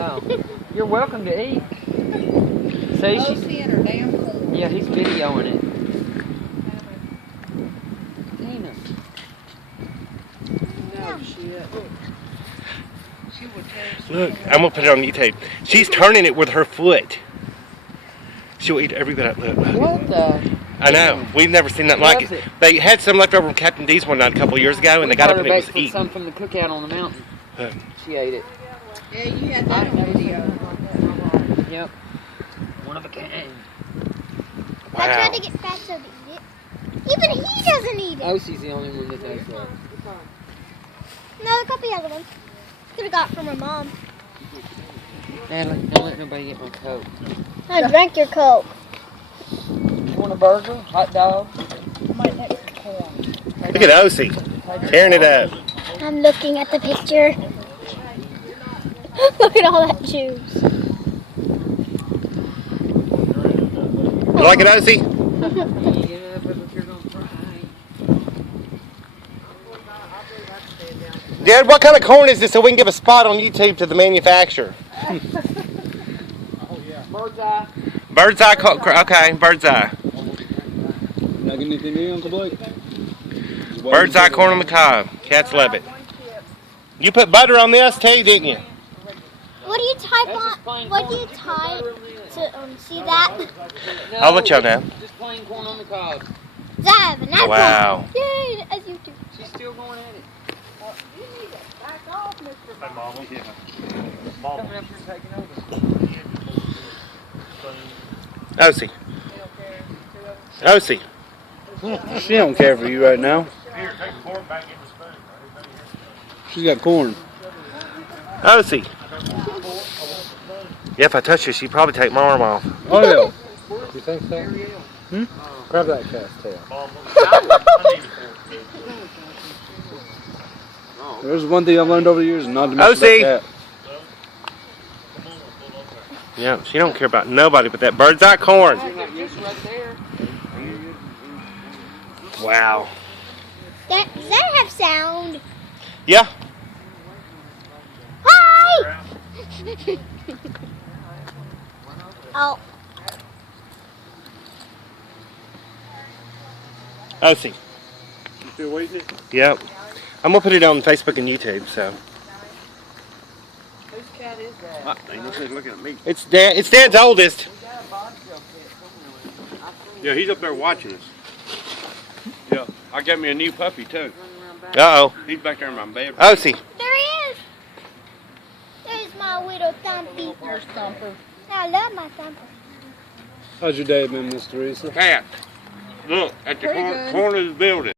Oh, you're welcome to eat. See, Ocee and her damn corn. yeah, he's videoing it. Tina. No shit. She would tell Look, I'm gonna put it on YouTube. She's turning it with her foot. She'll eat every bit of it. Look. What the? I know. We've never seen that like it. They had some left over from Captain D's one night a couple years ago, and they got up and it was eaten. Some from the cookout on the mountain. She ate it. Yeah, you had that on video. Yep. One of a kind. Wow. I tried to get Fatso to eat it. Even he doesn't eat it. Ocee's the only one that does that. No, a couple other ones. Could have got from her mom. Natalie, don't let nobody get my Coke. I drank your Coke. You want a burger? Hot dog? Look at Ocee tearing it up. I'm looking at the picture. Look at all that juice. You like it, Ocee? Dad, what kind of corn is this so we can give a spot on YouTube to the manufacturer? Bird's eye. Bird's eye corn. Okay, bird's eye. Not getting anything new, Uncle Blake? Bird's eye corn on the cob. Cats love it. You put butter on this too, didn't you? What do you type on? What do you type to see that? No, I'll let y'all know. Just plain corn on the cob. Zab, and that's Wow. Yay, as you do. She's still going at it. You need to back off, Mr. Hey, Mama. Yeah. Coming up here taking over. Ocee. Ocee. She don't care for you right now. Here, take the corn back in the spoon. She's got corn. Ocee. Yeah, if I touch her, she'd probably take my arm off. Oh yeah. You think so? Grab that cat's tail. There's one thing I've learned over the years, not to mess with Ocee. that cat. Yeah, she don't care about nobody but that bird's eye corn. Wow. Does that have sound? Yeah. Hi! Oh. Ocee. You still waiting? Yep. I'm gonna put it on Facebook and YouTube. So Whose cat is that? He's looking at me. it's Dad's oldest. Yeah, he's up there watching us. Yeah, I got me a new puppy too. Uh oh. He's back there in my bed. Ocee. There he is. There's my little Thumpy. There's Thumper. I love my Thumper. How's your day been, Miss Teresa? Cat. Look at the Pretty good. corner of the building.